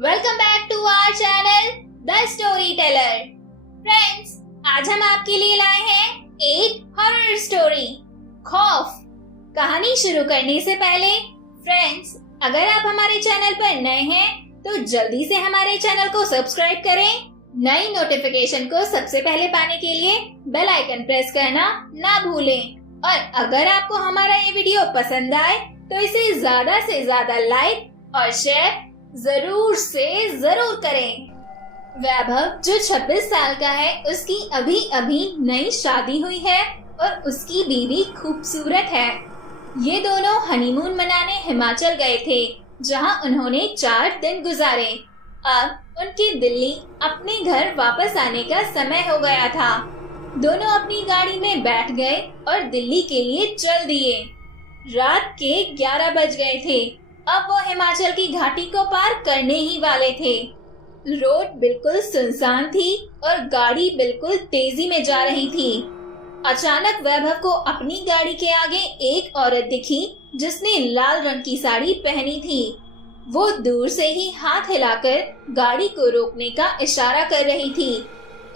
Welcome back to our channel the story teller. Friends, आज हम आपके लिए लाए हैं एक हॉरर स्टोरी, खौफ। कहानी शुरू करने से पहले फ्रेंड्स, अगर आप हमारे चैनल पर नए हैं तो जल्दी से हमारे चैनल को सब्सक्राइब करें। नई नोटिफिकेशन को सबसे पहले पाने के लिए बेल आइकन प्रेस करना ना भूलें। और अगर आपको हमारा ये वीडियो पसंद आए तो इसे ज्यादा से ज्यादा लाइक और शेयर जरूर से जरूर करें। वैभव जो 26 साल का है, उसकी अभी अभी नई शादी हुई है और उसकी बीवी खूबसूरत है। ये दोनों हनीमून मनाने हिमाचल गए थे, जहां उन्होंने 4 दिन गुजारे। अब उनके दिल्ली अपने घर वापस आने का समय हो गया था। दोनों अपनी गाड़ी में बैठ गए और दिल्ली के लिए चल दिए। रात के 11 बज गए थे। अब वो हिमाचल की घाटी को पार करने ही वाले थे। रोड बिल्कुल सुनसान थी और गाड़ी बिल्कुल तेजी में जा रही थी। अचानक वैभव को अपनी गाड़ी के आगे एक औरत दिखी, जिसने लाल रंग की साड़ी पहनी थी। वो दूर से ही हाथ हिलाकर गाड़ी को रोकने का इशारा कर रही थी।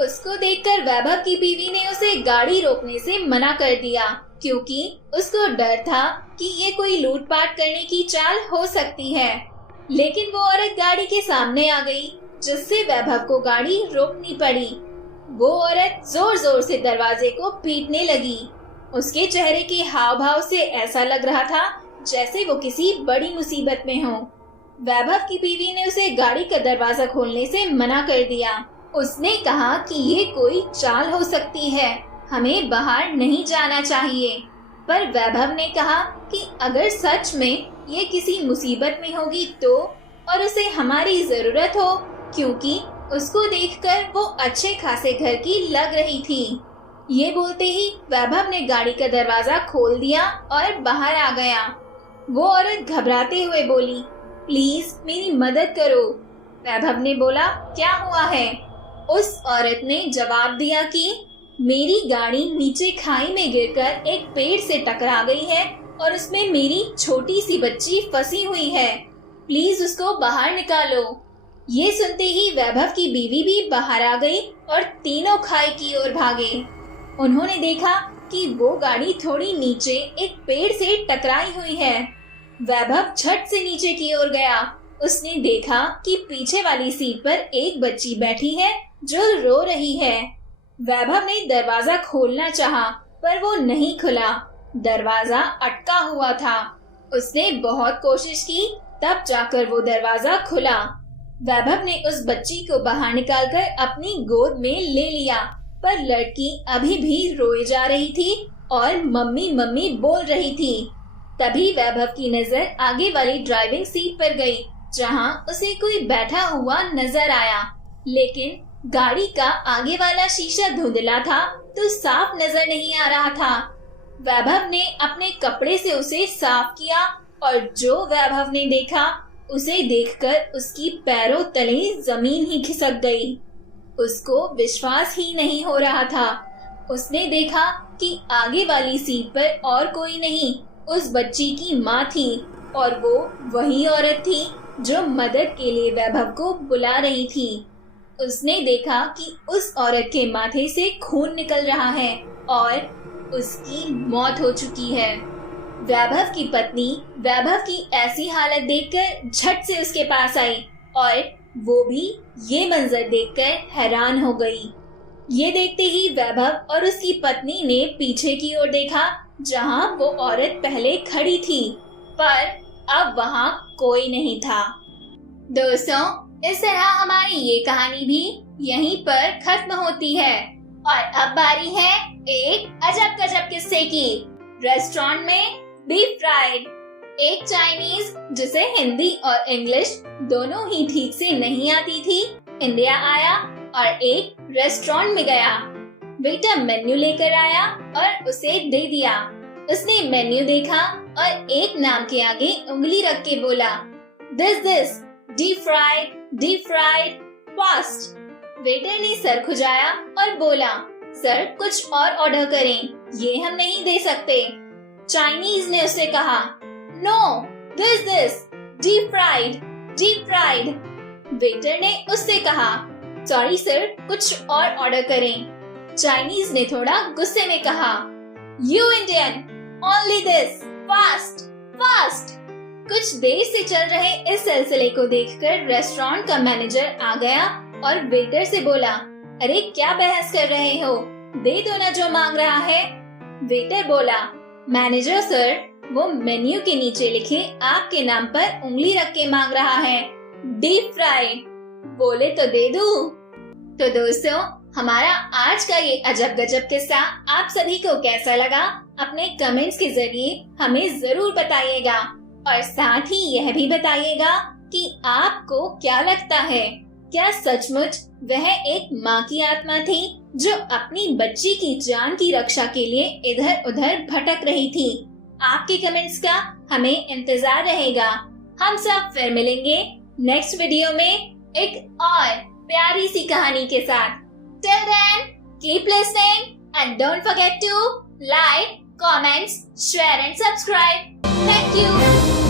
उसको देखकर वैभव की बीवी ने उसे गाड़ी रोकने से मना कर दिया, क्योंकि उसको डर था कि ये कोई लूटपाट करने की चाल हो सकती है। लेकिन वो औरत गाड़ी के सामने आ गई, जिससे वैभव को गाड़ी रोकनी पड़ी। वो औरत जोर जोर से दरवाजे को पीटने लगी। उसके चेहरे के हाव भाव से ऐसा लग रहा था जैसे वो किसी बड़ी मुसीबत में हो। वैभव की बीवी ने उसे गाड़ी का दरवाजा खोलने से मना कर दिया। उसने कहा कि ये कोई चाल हो सकती है, हमें बाहर नहीं जाना चाहिए। पर वैभव ने कहा कि अगर सच में ये किसी मुसीबत में होगी तो, और उसे हमारी जरूरत हो, क्योंकि उसको देखकर वो अच्छे खासे घर की लग रही थी। ये बोलते ही वैभव ने गाड़ी का दरवाजा खोल दिया और बाहर आ गया। वो औरत घबराते हुए बोली, प्लीज मेरी मदद करो। वैभव ने बोला, क्या हुआ है? उस औरत ने जवाब दिया कि मेरी गाड़ी नीचे खाई में गिरकर एक पेड़ से टकरा गई है और उसमें मेरी छोटी सी बच्ची फंसी हुई है। प्लीज उसको बाहर निकालो। ये सुनते ही वैभव की बीवी भी बाहर आ गई और तीनों खाई की ओर भागे। उन्होंने देखा कि वो गाड़ी थोड़ी नीचे एक पेड़ से टकराई हुई है। वैभव झट से नीचे की ओर गया। उसने देखा कि पीछे वाली सीट पर एक बच्ची बैठी है जो रो रही है। वैभव ने दरवाजा खोलना चाहा, पर वो नहीं खुला। दरवाजा अटका हुआ था। उसने बहुत कोशिश की, तब जाकर वो दरवाजा खुला। वैभव ने उस बच्ची को बाहर निकालकर अपनी गोद में ले लिया, पर लड़की अभी भी रोए जा रही थी और मम्मी मम्मी बोल रही थी। तभी वैभव की नजर आगे वाली ड्राइविंग सीट पर गई, जहां उसे कोई बैठा हुआ नजर आया। लेकिन गाड़ी का आगे वाला शीशा धुंधला था, तो साफ नजर नहीं आ रहा था। वैभव ने अपने कपड़े से उसे साफ किया और जो वैभव ने देखा, उसे देखकर उसकी पैरों तले जमीन ही खिसक गई। उसको विश्वास ही नहीं हो रहा था। उसने देखा कि आगे वाली सीट पर और कोई नहीं, उस बच्ची की माँ थी, और वो वही औरत थी जो मदद के लिए वैभव को बुला रही थी। उसने देखा कि उस औरत के माथे से खून निकल रहा है और उसकी मौत हो चुकी है। वैभव की पत्नी वैभव की ऐसी हालत देखकर झट से उसके पास आई और वो भी ये मंजर देखकर हैरान हो गई। ये देखते ही वैभव और उसकी पत्नी ने पीछे की ओर देखा, जहां वो औरत पहले खड़ी थी, पर अब वहां कोई नहीं था। दोस्तों, इस तरह हमारी ये कहानी भी यहीं पर खत्म होती है और अब बारी है एक अजब गजब किस्से की। रेस्टोरेंट में बीफ फ्राइड। एक चाइनीज जिसे हिंदी और इंग्लिश दोनों ही ठीक से नहीं आती थी, इंडिया आया और एक रेस्टोरेंट में गया। वेटर मेन्यू लेकर आया और उसे दे दिया। उसने मेन्यू देखा और एक नाम के आगे उंगली रख के बोला, this deep fried fast. Waiter ने सर खुजाया और बोला, सर कुछ और ऑर्डर करें, ये हम नहीं दे सकते। चाइनीज ने उसे कहा, no this deep fried. Waiter ने उससे कहा, सॉरी सर, कुछ और ऑर्डर करें। चाइनीज ने थोड़ा गुस्से में कहा, you Indian, only this, fast fast. कुछ देर से चल रहे इस सिलसिले को देखकर रेस्टोरेंट का मैनेजर आ गया और वेटर से बोला, अरे क्या बहस कर रहे हो, दे दो ना जो मांग रहा है। वेटर बोला, मैनेजर सर, वो मेन्यू के नीचे लिखे आपके नाम पर उंगली रख के मांग रहा है, डीप फ्राई। बोले तो दे दूं। तो दोस्तों, हमारा आज का ये अजब गजब किस्सा आप सभी को कैसा लगा, अपने कमेंट्स के जरिए हमें जरूर बताइएगा और साथ ही यह भी बताइएगा कि आपको क्या लगता है, क्या सचमुच वह एक माँ की आत्मा थी जो अपनी बच्ची की जान की रक्षा के लिए इधर उधर भटक रही थी। आपके कमेंट्स का हमें इंतजार रहेगा। हम सब फिर मिलेंगे नेक्स्ट वीडियो में एक और प्यारी सी कहानी के साथ। Till then, keep listening and don't forget to like, comment, share and subscribe. Thank you.